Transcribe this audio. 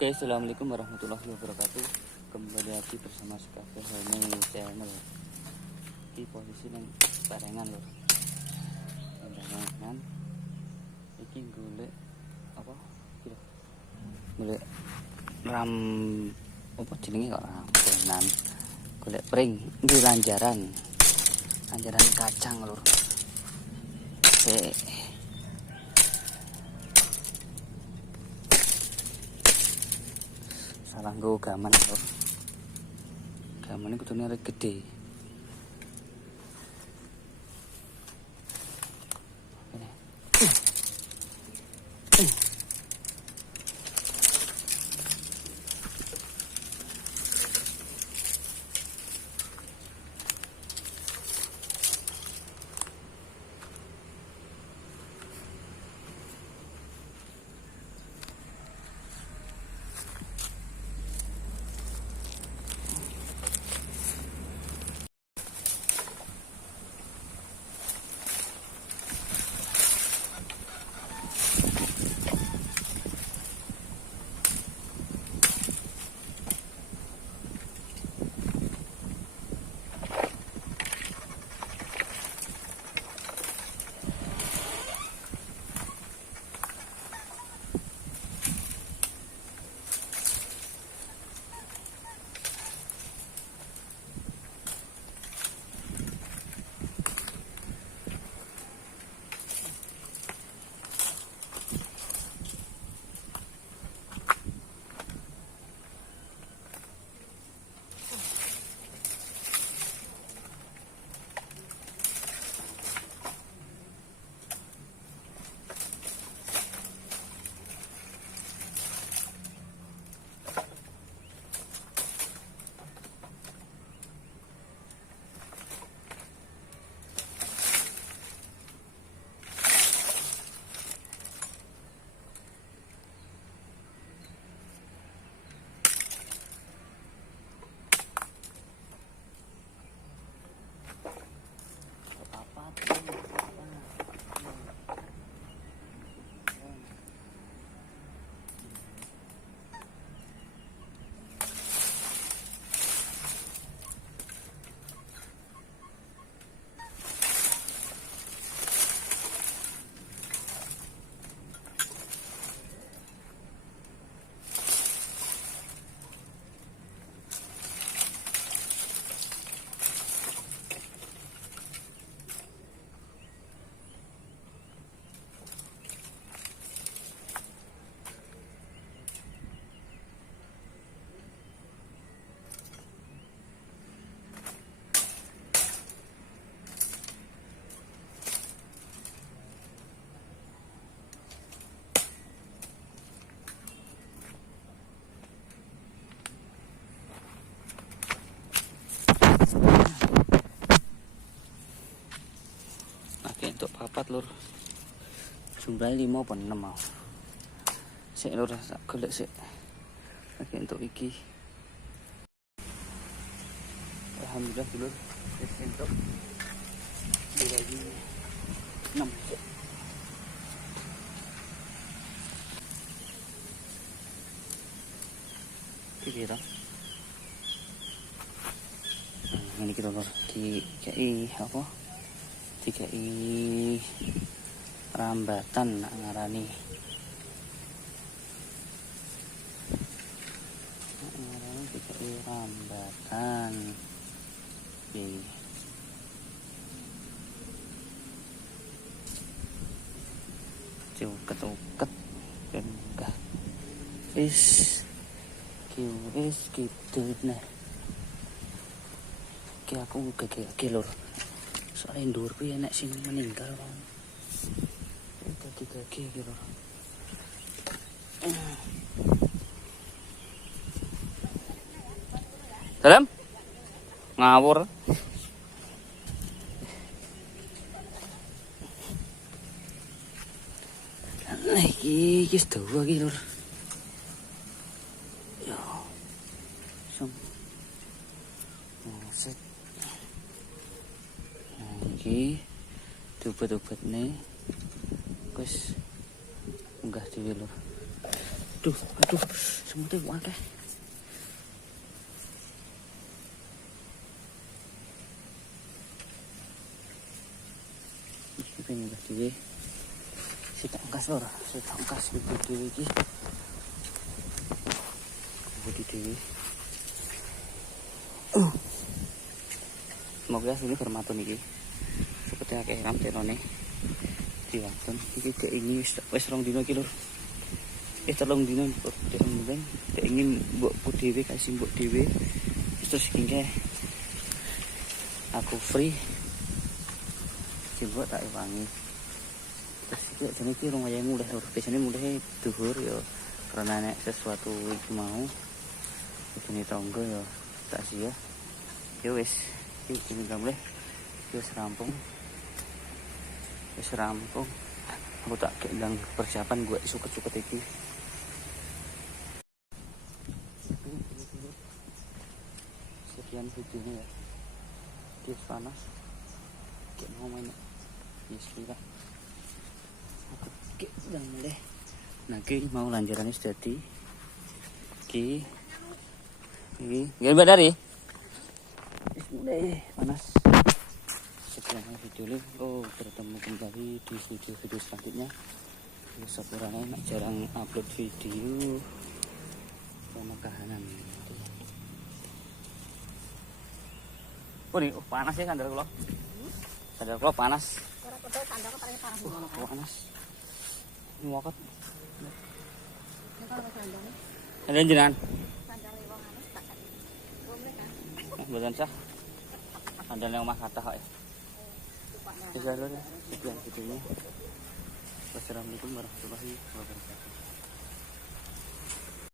Oke, assalamualaikum warahmatullahi wabarakatuh. Kembali lagi bersama Sekafe Home Channel. Di posisi yang barengan lho. Barengan. Iki golek apa? Kira. Golek ram apa jenenge kok rambunan. Golek pring iki lanjaran. Lanjaran kacang lho. Salah nggo gaman lho. Gaman iki kudune arek gede. Untuk papat lur, jumlahnya 5 apa 6 mau. Sik lur, tak golek sik. Oke, untuk iki. Alhamdulillah dulur, wis entuk. Lagi 6. Kira. Ini kita lur, di apa? Dikai rambatan ngarani dikai rambatan cuket dan enggak is gitu nah ki aku gege lur. Soalnya ndur kuwi enek sing meninggal wong. Dadi gage iki lho. Salam. Ngawur. Nah, iki wis dawa iki lho. Yo. Sum. Set. Iki obat-obat nih wis munggah dhewe lho. Aduh, semutnya akeh. Iki pengen mbah dhewe. Sitak angkas ora, sitak angkas iki dhewe iki. Budi dhewe. Semoga sini bermatun iki. Seperti akeh ram tenone. Diwaton iki gak ini wis rong dino iki lur. Telung dino kok dek ingin mbokku dhewe kasih mbok dhewe. Terus iki aku free. Coba tak wangi. Terus iki jane iki rong wayahe mulih lur. Biasane mulih dhuwur ya karena nek sesuatu iku mau ini tonggo ya tak sia. Ya wis iki mulih wis rampung. Wis rampung. Aku tak kendang persiapan gue suket-suket iki. Sekian videonya ya. Dia panas. Kayak mau main. Bismillah. Aku kendang deh. Nah, ki mau lanjutannya jadi. Ki. Ini, gak dari. Bismillah, panas. Sekian video ini, bertemu kembali di video-video selanjutnya. Sepurane nek jarang upload video sama kahanan. Nih, panas ya sandal kula. Sandal kula panas. Ora padha sandal paling panas ngono. Panas. Nyuwakot. Kalau sandal. Ada jenengan? Sandal wong anu tak. Boleh kan? Mboten sah. Sandal yang omah kathah kok. Sekian videonya. Wassalamualaikum warahmatullahi wabarakatuh.